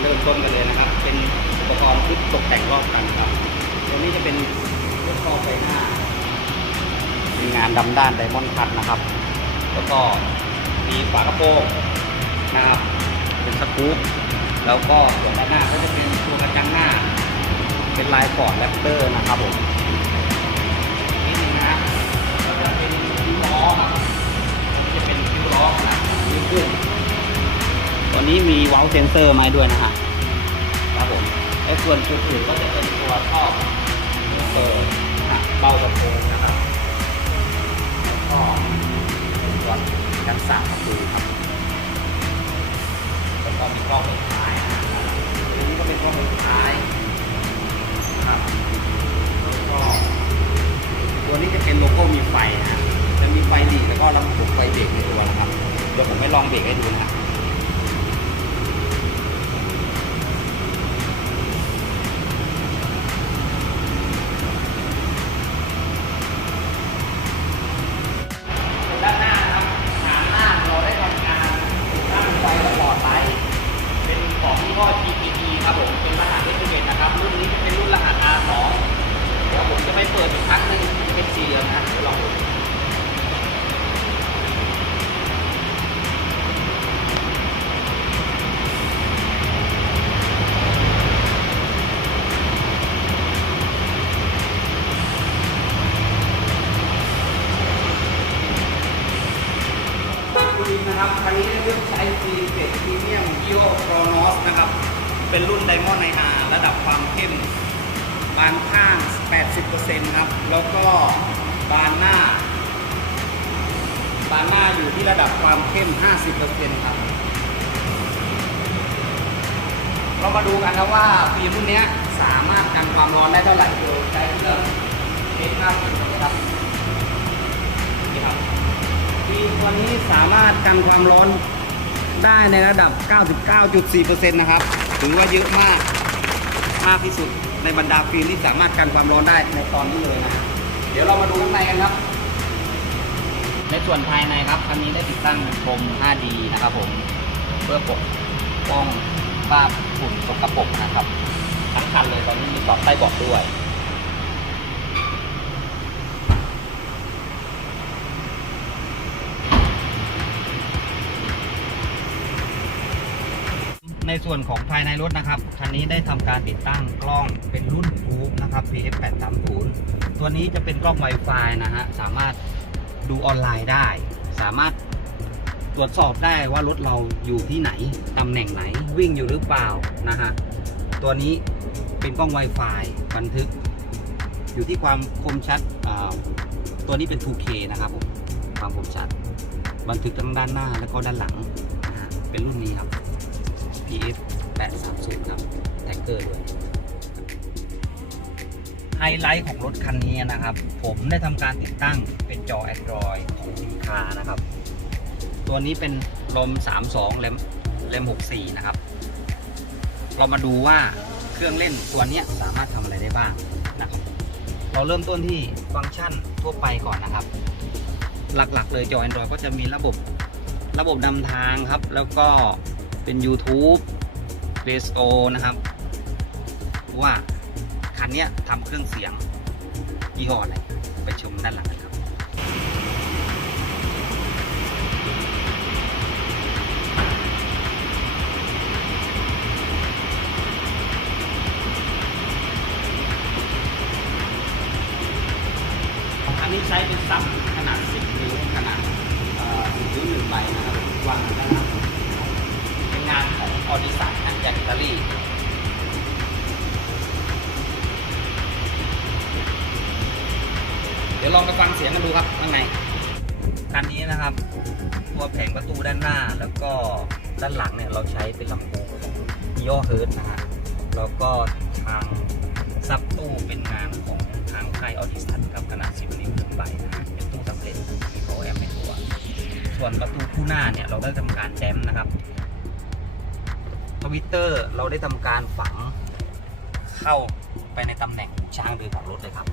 เริ่มต้นกันเลยนะครับ เป็นอุปกรณ์ชุดตกแต่งรอบกันครับตัวนี้จะเป็นรถคอบใบหน้าเป็นงานดำด้านไดมอนด์คัทนะครับ แล้วก็มีฝากระโปรงนะครับเป็นสกู๊ปแล้วก็ส่วนด้านหน้าก็จะเป็นตัวกระจังหน้า เป็นลายฟอร์ดแรปเตอร์นะครับผมนี่นะก็จะเป็นล้อครับจะเป็นคิ้วล้อนะดนี้ขึ้น วนี้มีเว้าเซนเซอร์มาด้วยนะฮะครับผมแล้วส่วนจุดอื่นก็จะเป็นตัวท่อเปิดเบากระโปรงนะครับแล้วก็ตัวกันสาดประตูครับแล้วก็มีกล้องเปิดท้ายนะครับตัวนี้ก็เป็นกล้องเปิดท้ายครับแล้วก็ตัวนี้จะเป็นโลโก้มีไฟนะจะมีไฟหลีแล้วก็ระบบไฟเบรกในตัวนะครับเดี๋ยวผมไม่ลองเบรกให้ดูนะครับ เป็นรุ่นไดมอนด์ไนอาระดับความเข้ม บานข้าง 80%ครับ แล้วก็บานหน้า บานหน้าอยู่ที่ระดับความเข้ม 50%ครับ เรามาดูกันนะว่าฟิล์มรุ่นเนี้ยสามารถกันความร้อนได้เท่าไหร่โดยใช้เครื่องเทสหน้าฟิล์มนะครับนี่ครับฟิล์มตัวนี้สามารถกันความร้อนได้ในระดับ 99.4%นะครับ ถือว่าเยอะมากมากที่สุดในบรรดาฟิล์มที่สามารถกันความร้อนได้ในตอนนี้เลยนะเดี๋ยวเรามาดูข้างในกันครับ ในส่วนภายในครับคันนี้ได้ติดตั้งโฟม 5D นะครับผมเพื่อปกป้องคราฝุ่นสกปรกนะครับทั้งคันเลยตอนนี้มีกรอบใต้เบอกด้วย ในส่วนของภายในรถนะครับคันนี้ได้ทำการติดตั้งกล้องเป็นรุ่นทูบนะครับ PF 830ตัวนี้จะเป็นกล้อง Wi-Fi นะฮะสามารถดูออนไลน์ได้ สามารถตรวจสอบได้ว่ารถเราอยู่ที่ไหนตำแหน่งไหนวิ่งอยู่หรือเปล่านะฮะตัวนี้เป็นกล้อง Wi-Fi บันทึก อยู่ที่ความคมชัดตัวนี้เป็น 2K นะครับผมความคมชัด บันทึกทั้งด้านหน้าและก็ด้านหลังนะฮะเป็นรุ่นนี้ครับ PS 830ครับแท็กเกอร์ด้วยไฮไลท์ของรถคันนี้นะครับ ผมได้ทำการติดตั้งเป็นจอ Android ของสินค้านะครับ ตัวนี้เป็นลม 32แรมแรม64 นะครับ เรามาดูว่าเครื่องเล่นตัวนี้สามารถทำอะไรได้บ้างนะครับ เราเริ่มต้นที่ฟังก์ชันทั่วไปก่อนนะครับ หลักๆ เลยจอ Android ก็จะมีระบบระบบนำทางครับ แล้วก็ เป็น YouTube Play Store นะครับ ว่า คันนี้ทำเครื่องเสียงยี่ห้ออะไร ไปชมด้านหลัง ของออดิสันอันจากอิตาลีเดี๋ยวลองไปฟังเสียงกันดูครับข้างในคันนี้นะครับ ตัวแผงประตูด้านหน้าแล้วก็ด้านหลังเนี่ยเราใช้เป็นลำโพงของย่อเฮิร์ตนะฮะแล้วก็ทางซับตู้เป็นงานของทางค่ายออดิสันกับขนาด 10 นิ้วหนึ่งใบนะฮะเป็นตู้สำเร็จมีโปรแอมในตัว ส่วนประตูคู่หน้าเนี่ยเราได้ทำการแดมนะครับ วิตเตอร์เราได้ทำการฝังเข้าไปในตำแหน่งช้างเดินของรถเลยครับ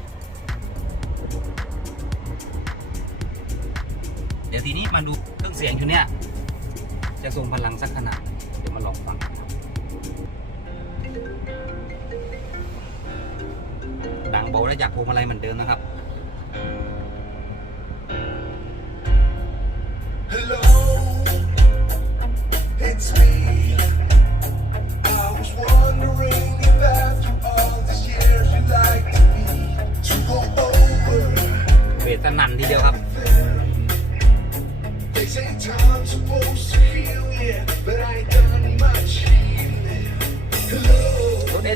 เดี๋ยวทีนี้มาดูเครื่องเสียงอยู่เนี่ยจะทรงพลังสักขนาดเดี๋ยวมาลองฟังดังเบาได้จากพวงมาลัยเหมือนเดิมนะครับ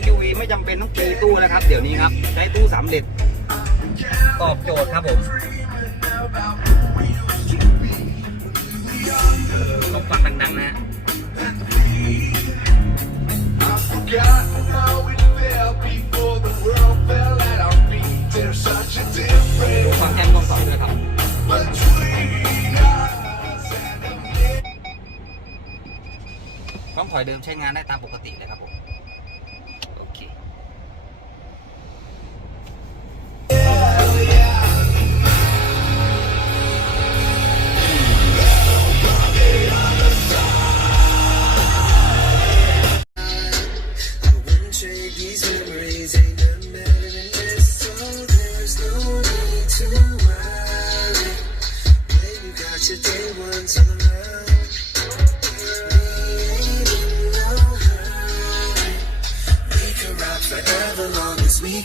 SUV ไม่จำเป็นต้องตีตู้นะครับ เดี๋ยวนี้ครับ ใช้ตู้สาเร็จตอบโจทย์ครับผมลองฟังดังๆนะความแข็งของสองเลยครับต้องถอยเดิมใช้งานได้ตามปกติเลยครับผม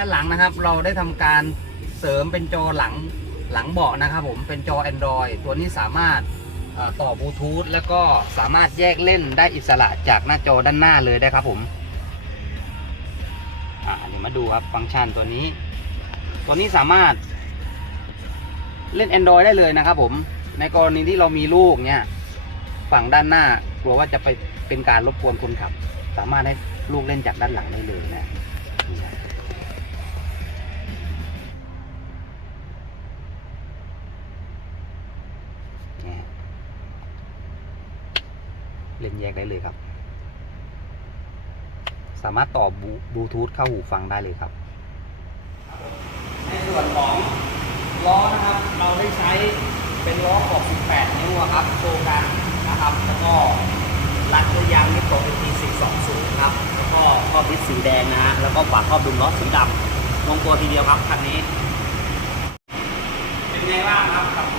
ด้านหลังนะครับ เราได้ทำการเสริมเป็นจอหลังหลังเบาะนะครับผมเป็นจอ Android ตัวนี้สามารถต่อบลูทูธแล้วก็สามารถแยกเล่นได้อิสระจากหน้าจอด้านหน้าเลยได้ครับผมอ่าเดี๋ยวมาดูครับฟังก์ชันตัวนี้ ตัวนี้สามารถเล่น Android ได้เลยนะครับผมในกรณีที่เรามีลูกเนี่ยฝั่งด้านหน้ากลัวว่าจะไปเป็นการรบกวนคนขับ สามารถให้ลูกเล่นจากด้านหลังได้เลยนะ แยกได้เลยครับ สามารถต่อบลูทูธเข้าหูฟังได้เลยครับ ในส่วนของล้อนะครับ เราได้ใช้เป็นล้อขอบ18 นิ้วครับ โชว์กันนะครับ แล้วก็รัดด้วยยางนิโตเป็น T420 ครับ แล้วก็ครอบดิสสีแดงนะฮะ แล้วก็ฝาครอบดุมล้อสีดำลงตัวทีเดียวครับคันนี้ เป็นไงบ้างครับ